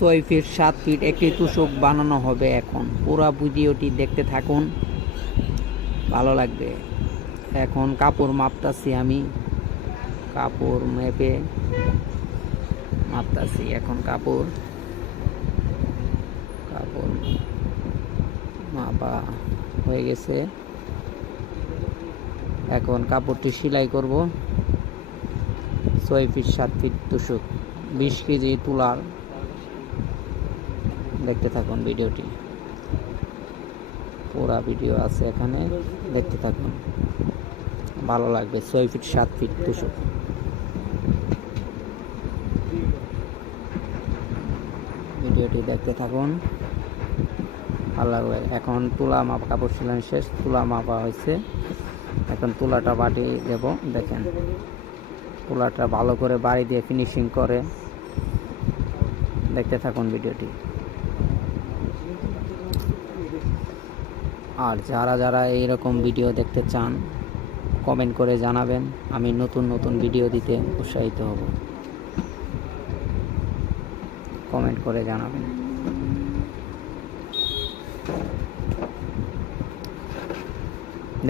6 fit 7 fit একটি তোষক বানানো হবে। এখন পুরো ভিডিওটি দেখতে থাকুন, ভালো লাগবে। এখন কাপড় মাপতাছি, আমি কাপড় মেপে মাপতাছি। এখন কাপড় মাপা হয়ে গেছে। এখন কাপড়টি সেলাই করব। 6 ফিট 7 ফিট তোষক 20 কেজি তুলার। দেখতে থাকুন ভিডিওটি, পুরা ভিডিও আছে এখানে, দেখতে থাকুন, ভালো লাগবে। 6 ফিট 7 ফিট তোষক ভিডিওটি দেখতে থাকুন, ভালো লাগবে। এখন তুলা মাপা, কাপড় সেলাই শেষ, তুলা মাপা হয়েছে। এখন তুলাটা বাড়ি দেব। দেখেন তুলাটা ভালো করে বাড়ি দিয়ে ফিনিশিং করে। দেখতে থাকুন ভিডিওটি। আর যারা যারা এইরকম ভিডিও দেখতে চান কমেন্ট করে জানাবেন, আমি নতুন নতুন ভিডিও দিতে উৎসাহিত হব। কমেন্ট করে জানাবেন।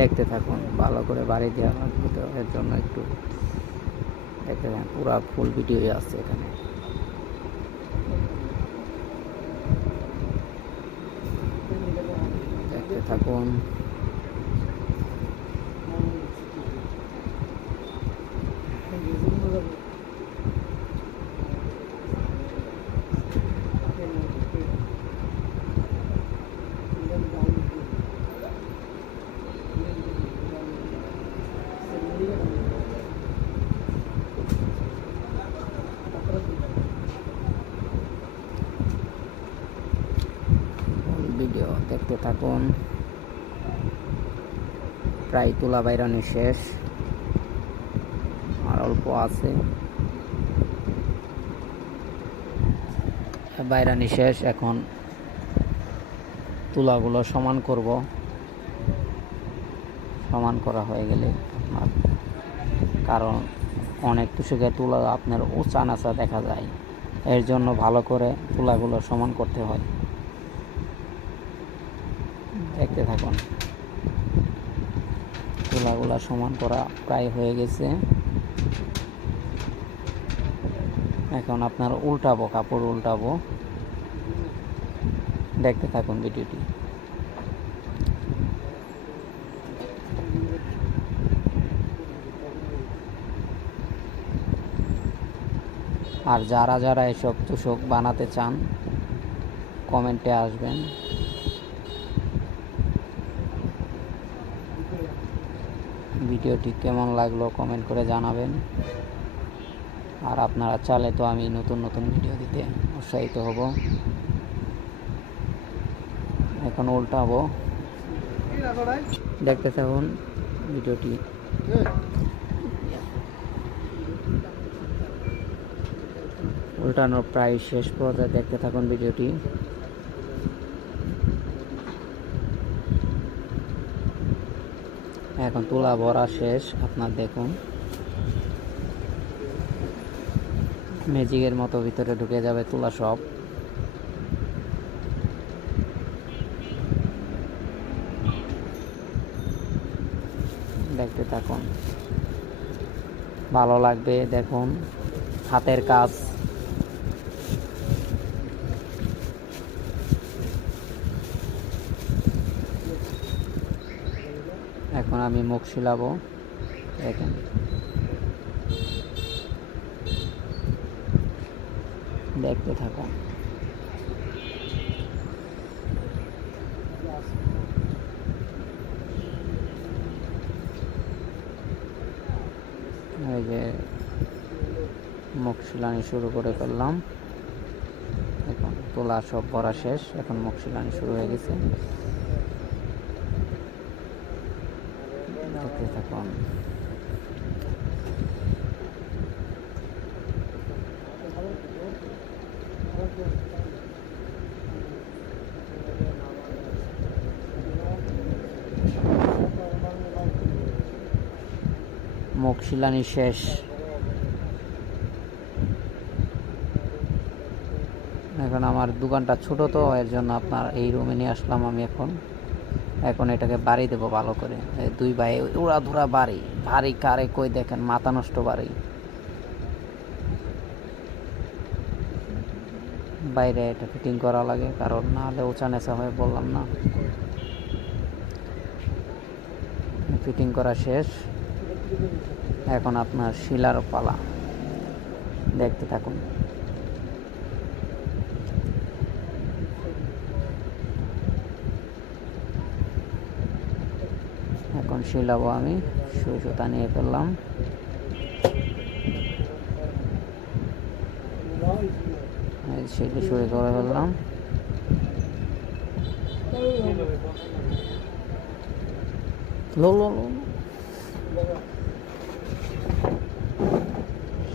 দেখতে থাকুন, ভালো করে বাড়ি দেওয়া লাগবে, তো এর জন্য একটু দেখতে থাকুন। পুরো ফুল ভিডিও আছে এখানে। দেখতে থাকুন। ভিডিও দেখতে থাকুন। প্রায় তুলা বাইরানি শেষ, আর অল্প আছে। বাইরানি শেষ। এখন তুলাগুলো সমান করব। সমান করা হয়ে গেলে আপনার, কারণ অনেক তোষকের তুলা আপনার উঁচা নাচা দেখা যায়, এর জন্য ভালো করে তুলাগুলো সমান করতে হয়। দেখতে থাকুন। তুলাগুলো সমান করা প্রায় হয়ে গেছে। এখন আপনার উল্টাবো, কাপড় উল্টাবো। দেখতে থাকুন ভিডিওটি। আর যারা যারা এসব তোষক বানাতে চান কমেন্টে আসবেন। ভিডিওটি কেমন লাগলো কমেন্ট করে জানাবেন। আর আপনারা চাইলে তো আমি নতুন নতুন ভিডিও দিতে উৎসাহিত হব। এখন উল্টাবো, দেখতে থাকুন ভিডিওটি। উল্টানোর প্রায় শেষ পর্যায়ে, দেখতে থাকুন ভিডিওটি। এখন তুলা ভরা শেষ, আপনার দেখুন ম্যাজিকের মতো ভিতরে ঢুকে যাবে তুলা সব। দেখতে থাকুন, ভালো লাগবে। দেখুন হাতের কাজ। এখন আমি মুখ শিলাবো। দেখেন দেখতে থাকুন। এই যে মুখ শিলানি শুরু করে ফেললাম। এখন তোলা সব ভরা শেষ, এখন মুখ শিলানি শুরু হয়ে গেছে। দেখতে থাকুন। মুখ শিলানি শেষ। এখন আমার দোকানটা ছোট, তো এর জন্য আপনার এই রুমে নিয়ে আসলাম আমি। এখন এটাকে বাড়ি দেবো ভালো করে। দুই ভাই উড়াধুরা বাড়ি, বাড়ি কারে কই দেখেন, মাথা নষ্ট বাড়ি। বাইরে এটা ফিটিং করা লাগে, কারণ না হলে উঁচা নেচা হয়ে, বললাম না। ফিটিং করা শেষ, এখন আপনার শিলার পালা, দেখতে থাকুন। এখন শিলাবো আমি, সুই সুতা নিয়ে ফেললাম। সেটি শুরু করে ফেললাম।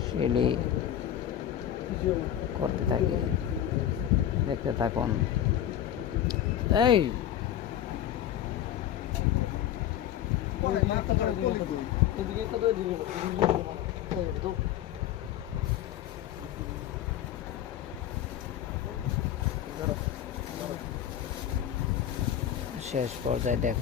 সেটি করতে থাকি, দেখতে থাকুন। এই শেষ পর্যায়ে দেখ